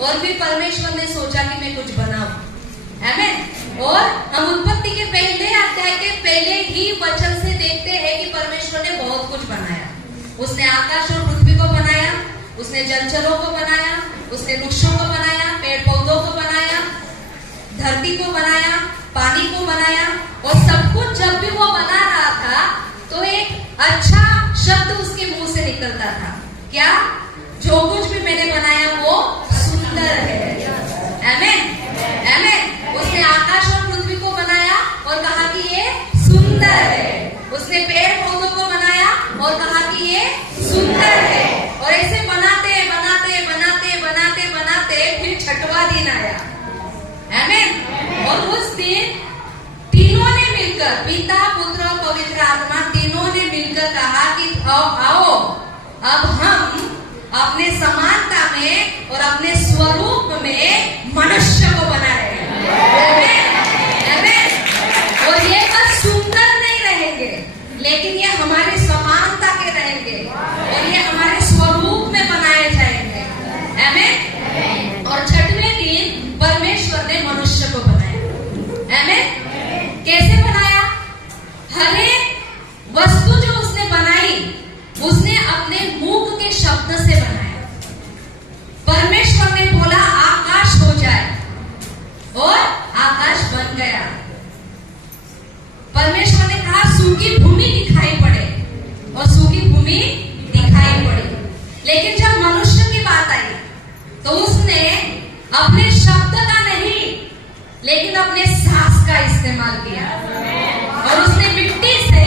और फिर परमेश्वर ने सोचा कि मैं कुछ बनाऊं। आमीन। और हम उत्पत्ति के पहले अध्याय के पहले ही वचन से देखते हैं कि परमेश्वर ने बहुत कुछ बनाया। उसने आकाश और पृथ्वी को बनाया, उसने जलचरों को बनाया, उसने वृक्षों को बनाया, पेड़ पौधों को बनाया, धरती को बनाया, पानी को बनाया। और सब कुछ जब भी वो बना रहा था तो एक अच्छा शब्द उसके मुंह से निकलता था, क्या? जो कुछ भी मैंने बनाया वो सुंदर है। आमीन, आमीन। उसने आकाश और पृथ्वी को बनाया और कहा कि ये सुंदर है। उसने पेड़ पौधों को बनाया और कहा कि ये सुंदर है। और ऐसे बनाते बनाते बनाते बनाते बनाते फिर छठवां दिन आया। आमीन। और उस दिन तीनों ने मिलकर, पिता पुत्र और पवित्र आत्मा तीनों ने मिलकर कहा कि आओ अब हम अपने समानता में और अपने स्वरूप में मनुष्य को बना रहे हैं। और ये बस सुंदर नहीं रहेंगे, लेकिन ये हमारे समानता के रहेंगे और ये हमारे स्वरूप में बनाए जाएंगे। आमीन। और छठवें दिन परमेश्वर ने मनुष्य को बनाया। आमीन। कैसे बनाया? हर एक वस्तु जो उसने बनाई उसने अपने मुख के शब्द से बनाया। परमेश्वर ने बोला आकाश हो जाए और आकाश बन गया। परमेश्वर ने कहा सूखी भूमि दिखाई पड़े और सूखी भूमि दिखाई पड़ी। लेकिन जब मनुष्य की बात आई तो उसने अपने शब्द का नहीं लेकिन अपने सांस का इस्तेमाल किया और उसने मिट्टी से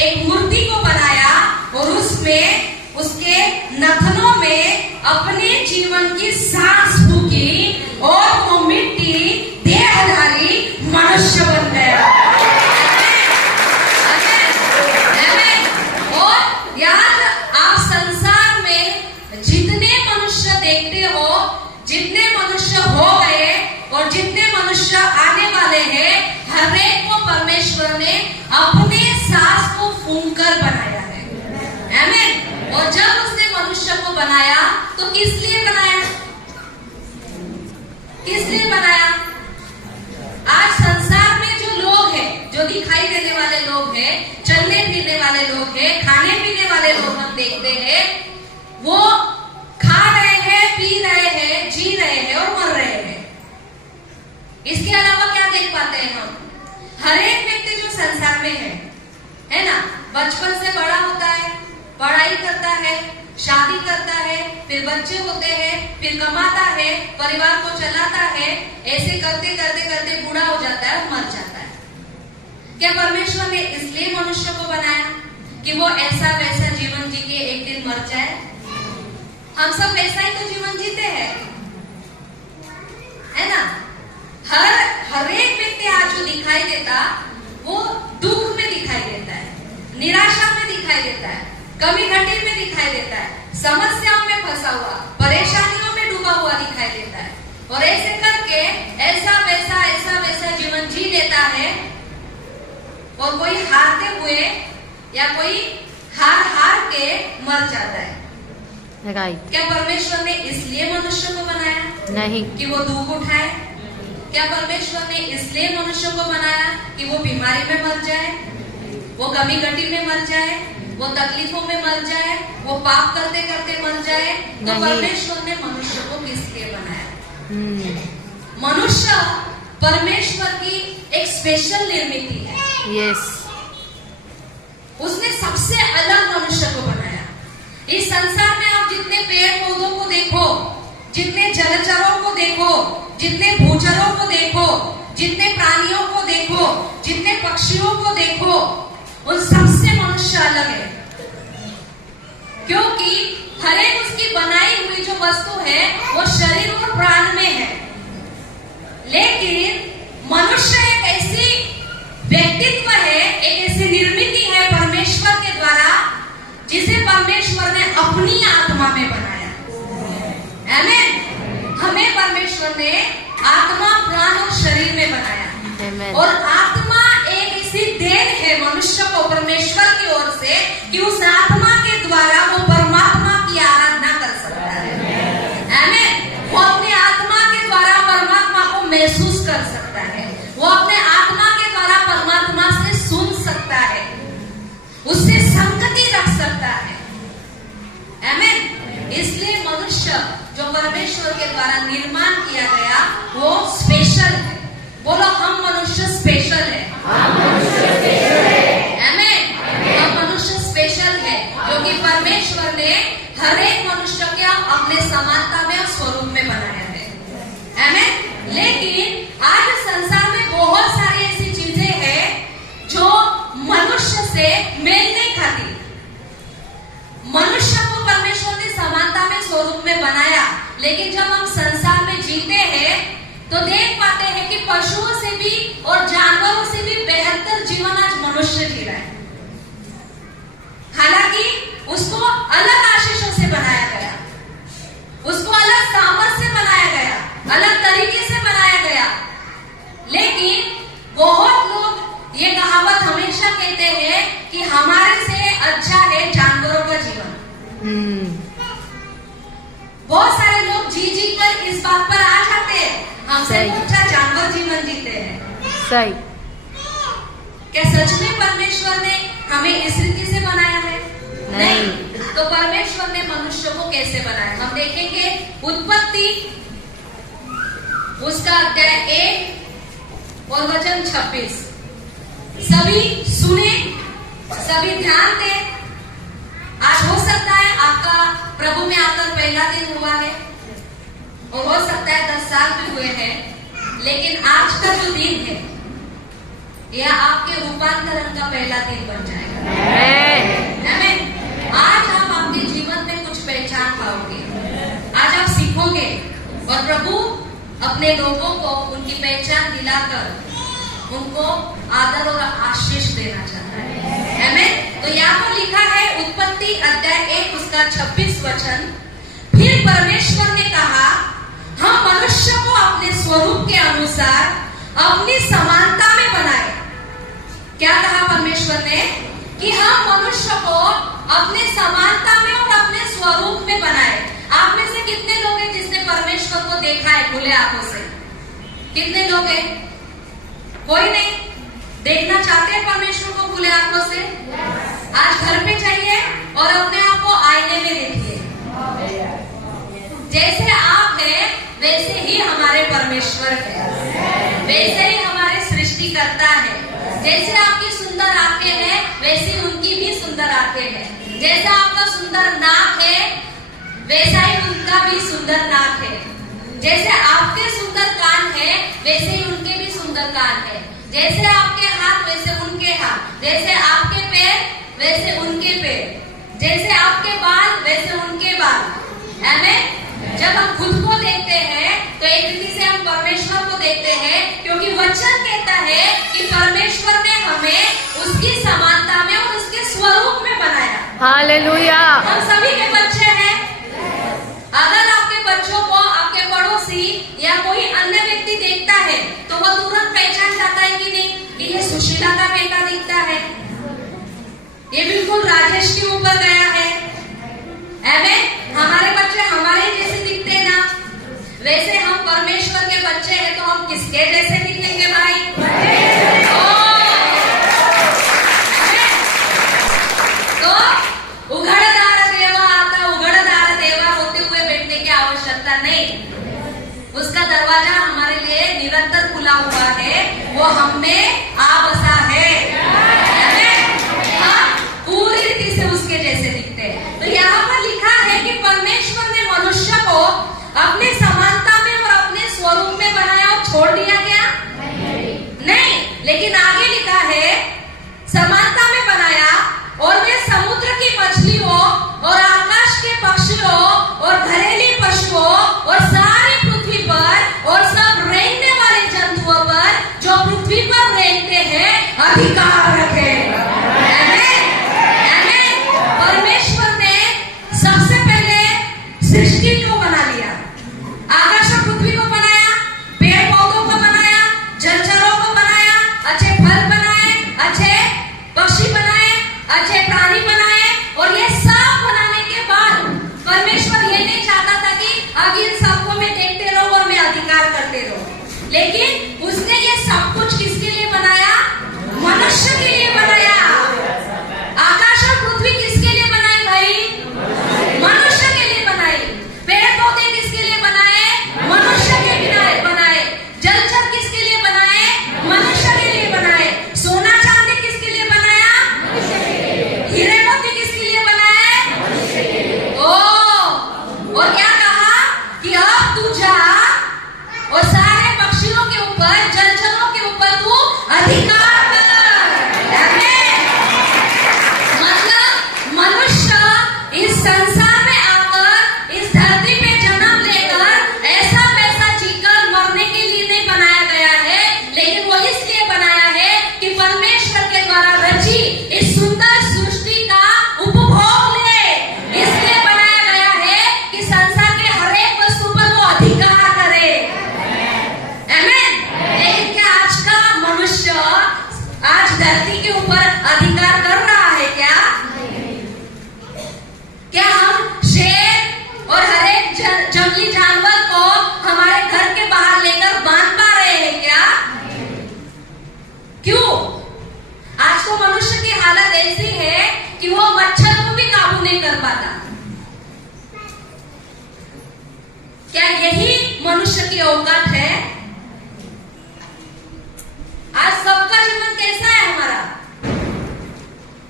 एक मूर्ति को बनाया और उसमें उसके नथनों में अपने जीवन की सांस फूकी और वो मिट्टी देहधारी मनुष्य बन गया। और यार, आप संसार में जितने मनुष्य देखते हो, जितने मनुष्य हो गए और जितने मनुष्य आने वाले हैं, हर एक को परमेश्वर ने अपने सांस को फूंक कर बनाया है। आमीन। और जब उसने मनुष्य को बनाया तो किस लिए बनाया? किस लिए बनाया? आज संसार में जो लोग हैं, जो दिखाई देने वाले लोग हैं, चलने फिरने वाले लोग हैं, खाने पीने वाले लोग हम देखते हैं, वो खा रहे हैं, पी रहे हैं, जी रहे हैं और मर रहे हैं। इसके अलावा क्या देख पाते हैं हम? हर एक व्यक्ति जो संसार में है ना, बचपन से बड़ा होता है, पढ़ाई करता है, शादी करता है, फिर बच्चे होते हैं, फिर कमाता है, परिवार को चलाता है, ऐसे करते करते करते बूढ़ा हो जाता है और मर जाता है। क्या परमेश्वर ने इसलिए मनुष्य को बनाया कि वो ऐसा वैसा जीवन जी के एक दिन मर जाए? हम सब वैसा ही तो जीवन जीते हैं, है ना? हर एक व्यक्ति आज जो दिखाई देता वो दुख में दिखाई देता है, निराशा में दिखाई देता है, कमी घटी में दिखाई देता है, समस्याओं में फंसा हुआ, परेशानियों में डूबा हुआ दिखाई देता है। और ऐसे करके ऐसा वैसा जीवन जी लेता है। और कोई हारते हुए या कोई हार के मर जाता है। क्या परमेश्वर ने इसलिए मनुष्य को बनाया? नहीं। कि वो दुख उठाए? क्या परमेश्वर ने इसलिए मनुष्य को बनाया कि वो बीमारी में मर जाए, वो कमी घटी में मर जाए, वो तकलीफों में मर जाए, वो पाप करते करते मर जाए? तो परमेश्वर ने मनुष्य को किस लिए बनाया? मनुष्य परमेश्वर की एक स्पेशल निर्मिति है। यस। उसने सबसे अलग मनुष्य को बनाया। इस संसार में आप जितने पेड़ पौधों को देखो, जितने जलचरों को देखो, जितने भूचरों को देखो, जितने प्राणियों को देखो, जितने पक्षियों को देखो, उन सबसे मनुष्य अलग है। क्योंकि हर एक उसकी बनाई हुई जो वस्तु है वो शरीर और प्राण में है। लेकिन मनुष्य एक ऐसी व्यक्तित्व है, एक ऐसी निर्मिति है परमेश्वर के द्वारा, जिसे परमेश्वर ने अपनी आत्मा में बनाया। आमीन। हमें परमेश्वर ने आत्मा, प्राण और शरीर में बनाया। और आत्मा एक ऐसी देन है मनुष्य को परमेश्वर की ओर से कि उस आत्मा के द्वारा वो परमात्मा की आराधना कर सकता है। आमीन। वो अपने जो परमेश्वर के द्वारा निर्माण किया गया वो स्पेशल है। बोलो हम मनुष्य स्पेशल है। आमीन। हम मनुष्य स्पेशल है क्योंकि परमेश्वर ने हर एक मनुष्य को अपने समानता में और स्वरूप में बनाया है। आमीन। लेकिन आज संसार में बहुत सारी ऐसी चीजें हैं जो मनुष्य से मेल नहीं खाती। मनुष्य को परमेश्वर ने समानता में स्वरूप में बनाया, लेकिन जब हम संसार में जीते हैं तो देख पाते हैं कि पशुओं से भी और जानवरों से भी बेहतर जीवन आज मनुष्य जी रहा है। हालांकि उसको अलग आशीषों से बनाया गया, उसको अलग सामर्थ से बनाया गया, अलग तरीके से बनाया गया, लेकिन बहुत लोग ये कहावत हमेशा कहते हैं कि हमारे से अच्छा है जानवरों का जीवन। बहुत सारे लोग जी जी कर इस बात पर आ जाते हैं हमसे अच्छा जानवर जीवन जीते हैं। सही। क्या सच में परमेश्वर ने हमें इस रीति से बनाया है? नहीं। तो परमेश्वर ने मनुष्य को कैसे बनाया? हम देखेंगे उत्पत्ति उसका अध्याय 1 और वचन 26। सभी सुने, सभी ध्यान दें। आज हो सकता है आपका प्रभु में आकर पहला दिन हुआ है और हो सकता है 10 साल भी हुए हैं, लेकिन आज का जो दिन है यह आपके रूपांतरण का पहला दिन बन जाएगा। आमीन। आज आप आपके जीवन में कुछ पहचान पाओगे, आज आप सीखोगे और प्रभु अपने लोगों को उनकी पहचान दिलाकर उनको आदर और आशीष देना चाहता है। आमीन। तो यहाँ पर लिखा है उत्पत्ति अध्याय 1 उसका 26 वचन, फिर परमेश्वर ने कहा हम मनुष्य को अपने स्वरूप के अनुसार अपनी समानता में बनाए। क्या कहा परमेश्वर ने? कि हम मनुष्य को अपने समानता में और अपने स्वरूप में बनाए। आप में से कितने लोग हैं जिसने परमेश्वर को देखा है खुले आंखों से? कितने लोग हैं? कोई नहीं। देखना चाहते हैं परमेश्वर को खुले आंखों से? आज घर पे जाइए और अपने आप को आईने में देखिए। जैसे आप हैं वैसे ही हमारे परमेश्वर है, वैसे ही हमारे सृष्टिकर्ता है। जैसे आपकी सुंदर आंखें हैं वैसे उनकी भी सुंदर आंखें हैं। जैसा आपका सुंदर नाक है वैसा ही उनका भी सुंदर नाक है। जैसे आपके सुंदर कान है वैसे ही उनके भी सुंदर कान है। जैसे आपके हाथ वैसे उनके हाथ, जैसे आपके पैर वैसे उनके पैर, जैसे आपके बाल वैसे उनके बाल। आमीन। जब हम खुद को देखते हैं तो एक रीति से हम परमेश्वर को देखते हैं, क्योंकि वचन कहता है कि परमेश्वर ने हमें उसकी समानता में और उसके स्वरूप में बनाया। हालेलुया। हम सभी के बच्चे हैं। अगर आपके बच्चों को आपके पड़ोसी या कोई अन्य व्यक्ति देखता है तो वह तुरंत पहचान जाता है कि नहीं कि ये सुशीला का बेटा दिखता है, ये बिल्कुल राजेश के ऊपर गया है। आमीन। हमारे बच्चे हमारे जैसे दिखते हैं ना, वैसे हम परमेश्वर के बच्चे हैं तो हम किसके जैसे दिखेंगे भाई? तो उघड़दार देवा आता उघड़दार देवा होते हुए बैठने की आवश्यकता नहीं। उसका दरवाजा हमारे लिए निरंतर खुला हुआ है, वो हम में आ बसा है। हाँ, पूरी रीति से उसके जैसे दिखते हैं। तो यहाँ पर लिखा है कि परमेश्वर ने मनुष्य को अपने समानता में और अपने स्वरूप में बनाया और छोड़ दिया क्या? नहीं। लेकिन आगे लिखा है समानता में बनाया और वे समुद्र की मछलियों और आकाश के पक्षियों और घरेलू पशुओं और सारी पृथ्वी पर और सब रेंगने वाले जंतुओं पर जो पृथ्वी पर रेंगते हैं अधिकार रखे। परमेश्वर ने सबसे पहले सृष्टि को बना लिया, आकाश और पृथ्वी को बनाया, पेड़ पौधों को बनाया, जलचरों को बनाया, अच्छे फल बनाए, अच्छे पक्षी बनाए, अच्छे प्राणी बनाए। और ये सब बनाने के बाद परमेश्वर ये नहीं चाहता था कि अब इन सबको मैं देखते रहूं और मैं अधिकार करते रहूं, लेकिन उसने ये सब कुछ किसके लिए बनाया? मनुष्य के लिए बनाया। आकाश और पृथ्वी किसके लिए बनाई भाई? मनुष्य के लिए बनाई। पेड़ पौधे किसके तू जा और सारे पक्षियों के ऊपर, जलचरों के ऊपर तू अधिकार कर। आमीन। मतलब मनुष्य इस संसार में आकर, इस धरती पे जन्म लेकर ऐसा वैसा जीकर मरने के लिए नहीं बनाया गया है, लेकिन वो इसलिए बनाया है कि परमेश्वर के द्वारा रची इस सुंदर सृष्टि का उपभोग ले। इसलिए बनाया गया है कि संसार के हर एक वस्तु पर वो अधिकार करे। आमीन। लेकिन क्या आज का मनुष्य आज धरती के ऊपर अधिकार कर रहा है क्या? क्या हम शेर और हर एक जंगली जानवर को हमारे घर के बाहर लेकर बांध पा रहे हैं क्या? क्यों? आज तो मनुष्य की हालत ऐसी है कि वो मच्छर को भी काबू नहीं कर पाता। क्या यही मनुष्य की औकात है? आज सबका जीवन कैसा है हमारा?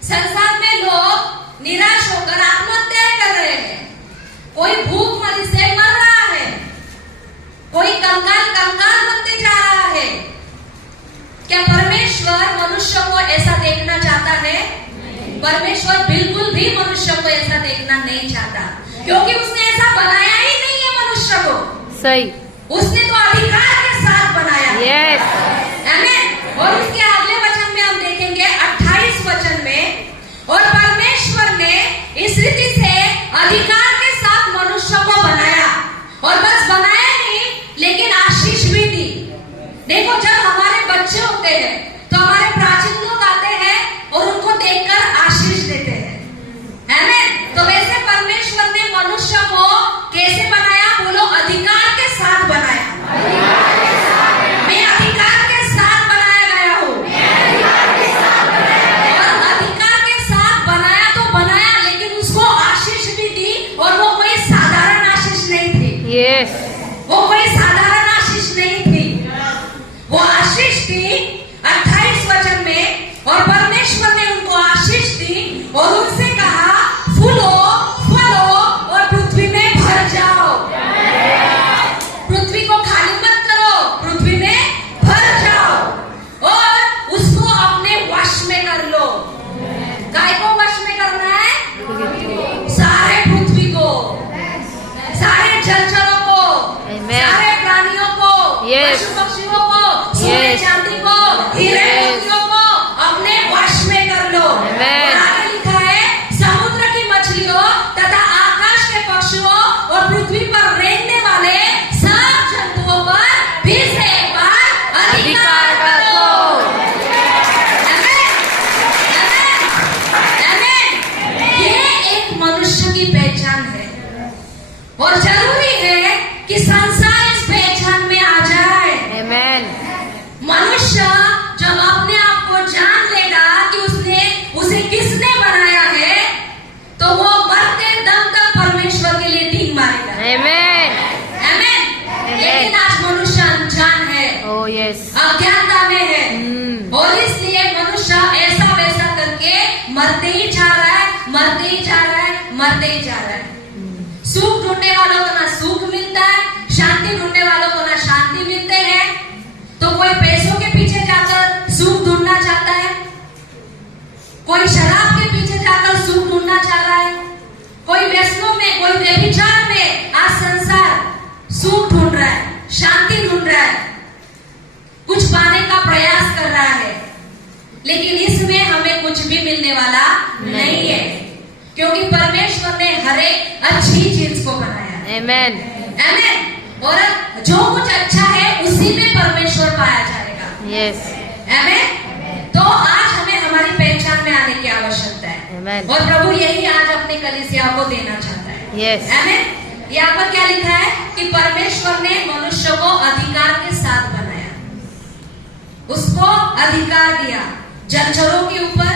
संसार में लोग निराश होकर आत्महत्या कर रहे हैं, कोई भूखमरी से मर रहा है, कोई कंगाल बनते जा रहा है। क्या परमेश्वर मनुष्य को ऐसा देखना चाहता है? परमेश्वर बिल्कुल भी मनुष्य को ऐसा देखना नहीं चाहता, क्योंकि उसने ऐसा बनाया ही नहीं है मनुष्य को। सही। उसने तो अधिकार के साथ बनाया है। यस। आमीन। और उसके अगले वचन में हम देखेंगे 28 वचन में, और परमेश्वर ने इस रीति से अधिकार के साथ मनुष्य को बनाया, और बस बनाया नहीं लेकिन आशीष भी दी। देखो, जब हमारे बच्चे होते हैं तो हमारे प्राचीन लोग आते हैं और उनको देखकर आशीष देते हैं। आमीन। तो वैसे परमेश्वर ने मनुष्य को कैसे बनाया? बोलो, अधिकार के साथ बनाया। मैं अधिकार के साथ बनाया गया हूँ। और अधिकार के साथ बनाया तो बनाया, लेकिन उसको आशीष भी दी, और वो कोई साधारण आशीष नहीं थी। यस। वो कोई साधारण आशीष नहीं थी, वो आशीष थी 28 वचन में। और परमेश्वर ने उनको आशीष दी और उनसे कहा, फूलो, फलो और पृथ्वी में भर जाओ। पृथ्वी को खाली मत करो, पृथ्वी में भर जाओ और उसको अपने वश में कर लो। काय को वश में करना है? सारे पृथ्वी को, सारे जलचरों को, सारे प्राणियों को, पशु पक्षियों को, सोने चांदी को, हीरे मोतियों को अपने वश में कर लो। और आगे लिखा है, समुद्र की मछलियों तथा आकाश के पक्षियों और पृथ्वी पर रेंगने वाले सब जंतुओं पर फिर से एक बार अधिकार करो। आमीन। आमीन। ये एक मनुष्य की पहचान है, और जरूरी है कि संसार इस पहचान में आ जाए। आमीन। मनुष्य जब अपने आप को जान लेगा कि उसे किसने बनाया है, तो वो मरते दम तक परमेश्वर के लिए डींग मारेगा। आमीन। आमीन। लेकिन आज मनुष्य अनजान है, ओह यस, अज्ञानता में है, और इसलिए मनुष्य ऐसा वैसा करके मरते ही जा रहा है, मरते ही जा रहा है, मरते ही जा रहा है। सुख ढूंढने वालों को ना सुख मिलता है, शांति ढूंढने वालों को ना शांति मिलते हैं। तो कोई पैसों के पीछे जाकर सुख ढूंढना चाहता है, कोई शराब के पीछे जाकर सुख ढूंढना चाह रहा है, कोई व्यसनों में, कोई व्यभिचार में आज संसार सुख ढूंढ रहा है, शांति ढूंढ रहा है, कुछ पाने का प्रयास कर रहा है, लेकिन इसमें हमें कुछ भी मिलने वाला नहीं है, क्योंकि परमेश्वर ने हर एक अच्छी चीज को बनाया। आमीन। आमीन। और जो कुछ अच्छा है उसी में परमेश्वर पाया जाएगा। यस। आमीन। तो आज हमें हमारी पहचान में आने की आवश्यकता है, आमीन। और प्रभु यही आज अपने कलीसिया को देना चाहता है। यस। आमीन। यहाँ पर क्या लिखा है कि परमेश्वर ने मनुष्य को अधिकार के साथ बनाया, उसको अधिकार दिया जलचरों के ऊपर,